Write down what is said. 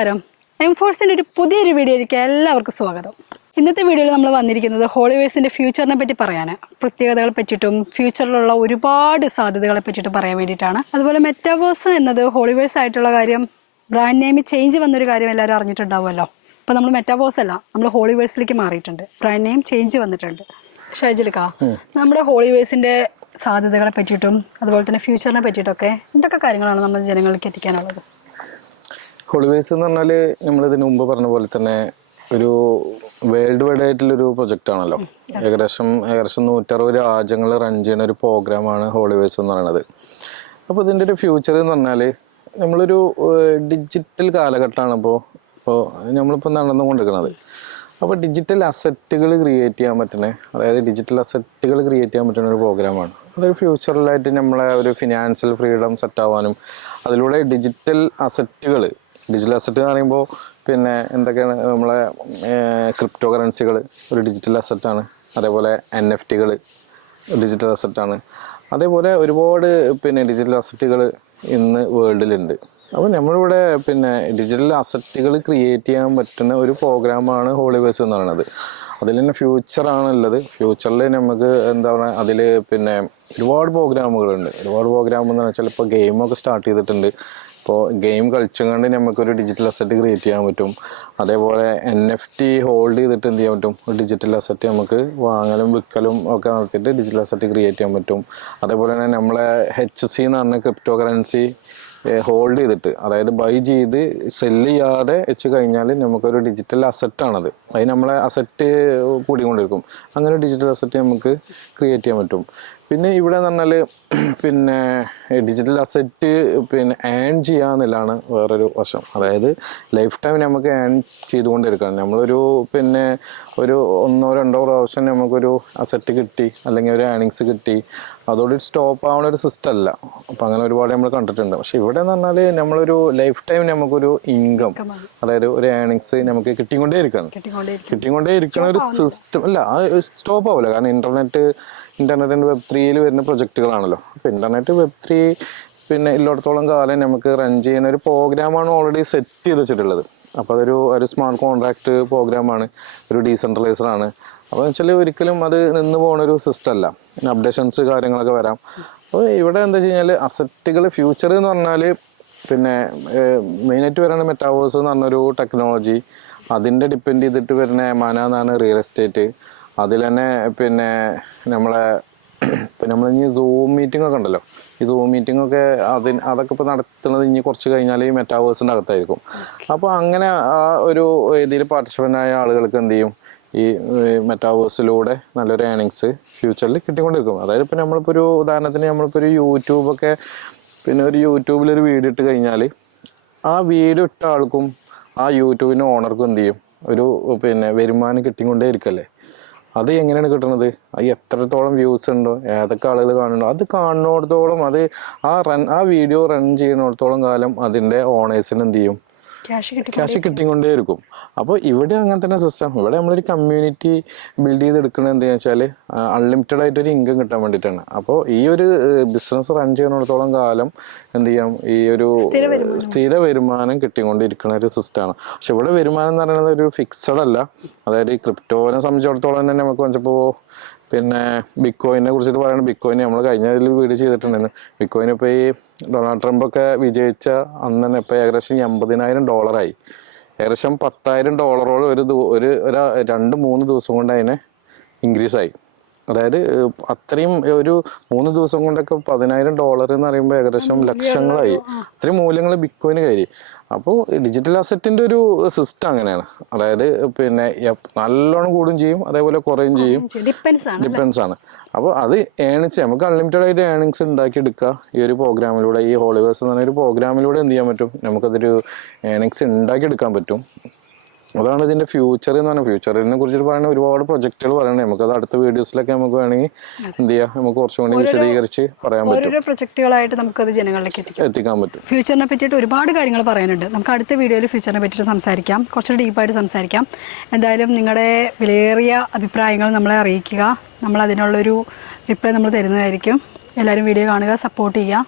നമസ്കാരം. എംഫോഴ്സിൻ്റെ ഒരു പുതിയൊരു വീഡിയോയിലേക്ക് എല്ലാവർക്കും സ്വാഗതം. ഇന്നത്തെ വീഡിയോയിൽ നമ്മൾ വന്നിരിക്കുന്നത് ഹോളിവേഴ്സിൻ്റെ ഫ്യൂച്ചറിനെ പറ്റി പറയാൻ, പ്രത്യേകതകളെ പറ്റിയിട്ടും ഫ്യൂച്ചറിലുള്ള ഒരുപാട് സാധ്യതകളെ പറ്റിയിട്ട് പറയാൻ വേണ്ടിയിട്ടാണ്. അതുപോലെ മെറ്റാവേഴ്സ് എന്നത് ഹോളിവേഴ്സ് ആയിട്ടുള്ള കാര്യം, ബ്രാൻഡ് നെയിം ചേഞ്ച് വന്നൊരു കാര്യം എല്ലാവരും അറിഞ്ഞിട്ടുണ്ടാവുമല്ലോ. അപ്പോൾ നമ്മൾ മെറ്റാവേഴ്സ് അല്ല, നമ്മൾ ഹോളിവേഴ്സിലേക്ക് മാറിയിട്ടുണ്ട്, ബ്രാൻഡ് നെയിം ചേഞ്ച് വന്നിട്ടുണ്ട്. ഷൈജലിക്ക, നമ്മുടെ ഹോളിവേഴ്സിൻ്റെ സാധ്യതകളെ പറ്റിയിട്ടും അതുപോലെ തന്നെ ഫ്യൂച്ചറിനെ പറ്റിയിട്ടൊക്കെ എന്തൊക്കെ കാര്യങ്ങളാണ് നമ്മൾ ജനങ്ങളിലേക്ക് എത്തിക്കാനുള്ളത്? ഹോളിവേഴ്സ് എന്ന് പറഞ്ഞാൽ നമ്മളിതിന് മുമ്പ് പറഞ്ഞ പോലെ തന്നെ ഒരു വേൾഡ് വൈഡ് ആയിട്ടുള്ളൊരു പ്രൊജക്റ്റ് ആണല്ലോ. ഏകദേശം 160 രാജ്യങ്ങൾ റൺ ചെയ്യുന്ന ഒരു പ്രോഗ്രാമാണ് ഹോളിവേഴ്സ് എന്ന് പറയുന്നത്. അപ്പോൾ ഇതിൻ്റെ ഒരു ഫ്യൂച്ചർ എന്ന് പറഞ്ഞാൽ നമ്മളൊരു ഡിജിറ്റൽ കാലഘട്ടമാണ് ഇപ്പോൾ നമ്മളിപ്പോൾ നടന്നുകൊണ്ടിരിക്കുന്നത്. അപ്പോൾ ഡിജിറ്റൽ അസറ്റുകൾ ക്രിയേറ്റ് ചെയ്യാൻ പറ്റുന്ന, അതായത് ഡിജിറ്റൽ അസറ്റുകൾ ക്രിയേറ്റ് ചെയ്യാൻ പറ്റുന്ന ഒരു പ്രോഗ്രാമാണ്. അതായത് ഫ്യൂച്ചറിലായിട്ട് നമ്മളെ ഒരു ഫിനാൻഷ്യൽ ഫ്രീഡം സെറ്റ് ആവാനും അതിലൂടെ ഡിജിറ്റൽ അസറ്റ് എന്ന് പറയുമ്പോൾ പിന്നെ എന്തൊക്കെയാണ്, നമ്മളെ ക്രിപ്റ്റോ കറൻസികൾ ഒരു ഡിജിറ്റൽ അസറ്റാണ്. അതേപോലെ NFT ഡിജിറ്റൽ അസറ്റാണ്. അതേപോലെ ഒരുപാട് പിന്നെ ഡിജിറ്റൽ അസറ്റുകൾ ഇന്ന് വേൾഡിലുണ്ട്. അപ്പോൾ നമ്മളിവിടെ പിന്നെ ഡിജിറ്റൽ അസറ്റുകൾ ക്രിയേറ്റ് ചെയ്യാൻ പറ്റുന്ന ഒരു പ്രോഗ്രാമാണ് ഹോളിവേഴ്സ് എന്ന് പറയുന്നത്. അതിൽ തന്നെ ഫ്യൂച്ചറാണുള്ളത്. ഫ്യൂച്ചറിൽ നമുക്ക് എന്താ പറയുക, അതിൽ പിന്നെ ഒരുപാട് പ്രോഗ്രാമുകളുണ്ട്. ഒരുപാട് പ്രോഗ്രാം എന്ന് വെച്ചാൽ ഇപ്പോൾ ഗെയിമൊക്കെ സ്റ്റാർട്ട് ചെയ്തിട്ടുണ്ട്. ഇപ്പോൾ ഗെയിം കളിച്ചുകൊണ്ട് നമുക്കൊരു ഡിജിറ്റൽ അസറ്റ് ക്രിയേറ്റ് ചെയ്യാൻ പറ്റും. അതേപോലെ NFT ഹോൾഡ് ചെയ്തിട്ട് എന്ത് ചെയ്യാൻ പറ്റും, ഒരു ഡിജിറ്റൽ അസറ്റ് നമുക്ക് വാങ്ങലും വിൽക്കലും ഒക്കെ നടത്തിയിട്ട് ഡിജിറ്റൽ അസറ്റ് ക്രിയേറ്റ് ചെയ്യാൻ പറ്റും. അതേപോലെ തന്നെ നമ്മളെ HC എന്ന് പറഞ്ഞ ക്രിപ്റ്റോ കറൻസി ഹോൾഡ് ചെയ്തിട്ട്, അതായത് ബൈ ചെയ്ത് സെല്ല് ചെയ്യാതെ വെച്ച് കഴിഞ്ഞാൽ നമുക്കൊരു ഡിജിറ്റൽ അസറ്റാണത്. അത് നമ്മളെ അസറ്റ് കൂടിക്കൊണ്ടിരിക്കും. അങ്ങനെ ഡിജിറ്റൽ അസറ്റ് നമുക്ക് ക്രിയേറ്റ് ചെയ്യാൻ പറ്റും. പിന്നെ ഇവിടെ എന്ന് പറഞ്ഞാൽ പിന്നെ ഡിജിറ്റൽ അസറ്റ് പിന്നെ ഏൺ ചെയ്യാന്നുള്ളതാണ് വേറൊരു വശം. അതായത് ലൈഫ് ടൈം നമുക്ക് ഏൺ ചെയ്തുകൊണ്ടിരിക്കണം. നമ്മളൊരു പിന്നെ ഒരു 1-2 പ്രാവശ്യം നമുക്കൊരു അസറ്റ് കിട്ടി അല്ലെങ്കിൽ ഒരു ഏണിങ്സ് കിട്ടി, അതോടെ സ്റ്റോപ്പ് ആവുന്ന ഒരു സിസ്റ്റം അല്ല. അപ്പം അങ്ങനെ ഒരുപാട് നമ്മൾ കണ്ടിട്ടുണ്ട്. പക്ഷെ ഇവിടെ എന്ന് പറഞ്ഞാൽ നമ്മളൊരു ലൈഫ് ടൈം നമുക്കൊരു ഇൻകം, അതായത് ഒരു ഏണിങ്സ് നമുക്ക് കിട്ടിക്കൊണ്ടേ ഇരിക്കണ ഒരു സിസ്റ്റം അല്ല, സ്റ്റോപ്പ് ആവില്ല. കാരണം ഇൻ്റർനെറ്റിൻ്റെ Web3 വരുന്ന പ്രൊജക്റ്റുകളാണല്ലോ. അപ്പോൾ ഇൻ്റർനെറ്റ് Web3 പിന്നെ ഇല്ലോടത്തോളം കാലം നമുക്ക് റൺ ചെയ്യുന്ന ഒരു പ്രോഗ്രാമാണ് ഓൾറെഡി സെറ്റ് ചെയ്ത് വെച്ചിട്ടുള്ളത്. അപ്പോൾ ഒരു സ്മാർട്ട് കോൺട്രാക്ട് പ്രോഗ്രാമാണ്, ഒരു ഡീസെൻട്രലൈസറാണ്. അപ്പോൾ എന്ന് വെച്ചാൽ ഒരിക്കലും അത് നിന്ന് പോകുന്ന ഒരു സിസ്റ്റം അല്ല. പിന്നെ അപ്ഡേഷൻസ് കാര്യങ്ങളൊക്കെ വരാം. അപ്പോൾ ഇവിടെ എന്താ വെച്ച് കഴിഞ്ഞാൽ അസറ്റുകൾ ഫ്യൂച്ചർ എന്ന് പറഞ്ഞാൽ പിന്നെ മെയിനായിട്ട് വരുന്ന മെറ്റാവേഴ്സ് എന്ന് പറഞ്ഞൊരു ടെക്നോളജി, അതിൻ്റെ ഡിപ്പെൻഡ് ചെയ്തിട്ട് വരുന്ന എമാന എന്നാണ് റിയൽ എസ്റ്റേറ്റ്. അതിൽ തന്നെ പിന്നെ നമ്മളിനി സൂം മീറ്റിംഗ് ഒക്കെ ഉണ്ടല്ലോ. ഈ സൂം മീറ്റിംഗ് ഒക്കെ അതൊക്കെ ഇപ്പോൾ നടത്തുന്നത് ഇനി കുറച്ച് കഴിഞ്ഞാൽ ഈ മെറ്റാവേഴ്സിൻ്റെ അകത്തായിരിക്കും. അപ്പോൾ അങ്ങനെ ആ ഒരു ഇതിൽ പാർട്ടിസിപ്പൻ്റ് ആയ ആളുകൾക്ക് എന്ത് ചെയ്യും, ഈ മെറ്റാവേഴ്സിലൂടെ നല്ലൊരു ഏണിങ്സ് ഫ്യൂച്ചറിൽ കിട്ടിക്കൊണ്ടിരിക്കും. അതായത് ഇപ്പോൾ നമ്മളിപ്പോൾ ഒരു ഉദാഹരണത്തിന് നമ്മളിപ്പോൾ ഒരു യൂട്യൂബൊക്കെ പിന്നെ ഒരു യൂട്യൂബിലൊരു വീഡിയോ ഇട്ട് കഴിഞ്ഞാൽ ആ വീഡിയോ ഇട്ട ആൾക്കും ആ യൂട്യൂബിൻ്റെ ഓണർക്കും എന്ത് ചെയ്യും, ഒരു പിന്നെ വരുമാനം കിട്ടിക്കൊണ്ടേ ഇരിക്കല്ലേ. അത് എങ്ങനെയാണ് കിട്ടുന്നത്, അത് എത്രത്തോളം വ്യൂസ് ഉണ്ടോ, ഏതൊക്കെ ആളുകൾ കാണുന്നുണ്ടോ, അത് കാണുന്നിടത്തോളം അത് ആ വീഡിയോ റൺ ചെയ്യുന്നിടത്തോളം കാലം അതിൻ്റെ ഓണേഴ്സിന് എന്ത് ചെയ്യും, ക്യാഷ് കിട്ടിക്കൊണ്ടേ ഇരിക്കും. അപ്പോൾ ഇവിടെ അങ്ങനെ തന്നെ സിസ്റ്റം. ഇവിടെ നമ്മളൊരു കമ്മ്യൂണിറ്റി ബിൽഡ് ചെയ്തെടുക്കുന്നത് എന്താണെന്ന് വെച്ചാൽ അൺലിമിറ്റഡ് ആയിട്ടൊരു ഇൻകം കിട്ടാൻ വേണ്ടിയിട്ടാണ്. അപ്പോൾ ഈ ഒരു ബിസിനസ് റൺ ചെയ്യുന്നിടത്തോളം കാലം എന്ത് ചെയ്യാം, ഈ ഒരു സ്ഥിര വരുമാനം കിട്ടിക്കൊണ്ടിരിക്കുന്ന ഒരു സിസ്റ്റമാണ്. പക്ഷെ ഇവിടെ വരുമാനം എന്ന് പറയുന്നത് ഒരു ഫിക്സഡ് അല്ല. അതായത് ഈ ക്രിപ്റ്റോനെ സംബന്ധിച്ചിടത്തോളം തന്നെ നമുക്ക് വെച്ചപ്പോൾ പിന്നെ ബിറ്റ്കോയിനെ കുറിച്ചിട്ട് പറയുന്നത്, ബിറ്റ്കോയിൻ നമ്മൾ കഴിഞ്ഞതിൽ വീഡിയോ ചെയ്തിട്ടുണ്ടായിരുന്നു. ബിറ്റ്കോയിൻ ഇപ്പോൾ ഈ ഡൊണാൾഡ് ട്രംപ് ഒക്കെ വിജയിച്ച അന്ന് തന്നെ ഇപ്പോൾ ഏകദേശം $80,000 ഏകദേശം $10,000 ഒരു 2-3 ദിവസം കൊണ്ട് അതിനെ ഇൻക്രീസ് ആയി. അതായത് അത്രയും ഒരു 3 ദിവസം കൊണ്ടൊക്കെ $10,000 എന്ന് പറയുമ്പോൾ ഏകദേശം ലക്ഷങ്ങളായി. അത്രയും മൂല്യങ്ങൾ ബിറ്റ്കോയിന് കയറി. അപ്പോൾ ഡിജിറ്റൽ അസറ്റിൻ്റെ ഒരു സിസ്റ്റം അങ്ങനെയാണ്. അതായത് പിന്നെ നല്ലോണം കൂടും ചെയ്യും, അതേപോലെ കുറയും ചെയ്യും, ഡിപ്പെൻസ് ആണ്. അപ്പോൾ അത് ഏണിങ്സ് നമുക്ക് അൺലിമിറ്റഡ് ആയിട്ട് ഏണിങ്സ് ഉണ്ടാക്കിയെടുക്കുക ഈ ഒരു പ്രോഗ്രാമിലൂടെ. ഈ ഹോളിവേഴ്സ് എന്ന് പറഞ്ഞ ഒരു പ്രോഗ്രാമിലൂടെ എന്ത് ചെയ്യാൻ പറ്റും, നമുക്കതൊരു ഏണിങ്സ് ഉണ്ടാക്കിയെടുക്കാൻ പറ്റും. അതാണ് ഇതിൻ്റെ ഫ്യൂച്ചർ എന്ന് പറഞ്ഞാൽ. ഫ്യൂച്ചറിനെ കുറിച്ചിട്ട് പറയുന്ന ഒരുപാട് പ്രൊജക്റ്റുകൾ പറയണേ. നമുക്കത് അടുത്ത വീഡിയോസിലൊക്കെ നമുക്ക് വേണമെങ്കിൽ എന്ത് ചെയ്യാം, നമുക്ക് കുറച്ചും കൂടി വിശദീകരിച്ച് പറയാൻ പറ്റും. ഓരോ പ്രൊജക്റ്റുകളായിട്ട് നമുക്കത് ജനങ്ങളിലേക്ക് എത്തിക്കാൻ പറ്റും. ഫ്യൂച്ചറിനെ പറ്റിയിട്ട് ഒരുപാട് കാര്യങ്ങൾ പറയാനുണ്ട്. നമുക്ക് അടുത്ത വീഡിയോയിൽ ഫ്യൂച്ചറിനെ പറ്റിയിട്ട് സംസാരിക്കാം, കുറച്ചുകൂടി ഡീപ്പായിട്ട് സംസാരിക്കാം. എന്തായാലും നിങ്ങളുടെ വിലയേറിയ അഭിപ്രായങ്ങൾ നമ്മളെ അറിയിക്കുക. നമ്മൾ അതിനുള്ളൊരു റിപ്ലൈ നമ്മൾ തരുന്നതായിരിക്കും. എല്ലാവരും വീഡിയോ കാണുക, സപ്പോർട്ട് ചെയ്യുക.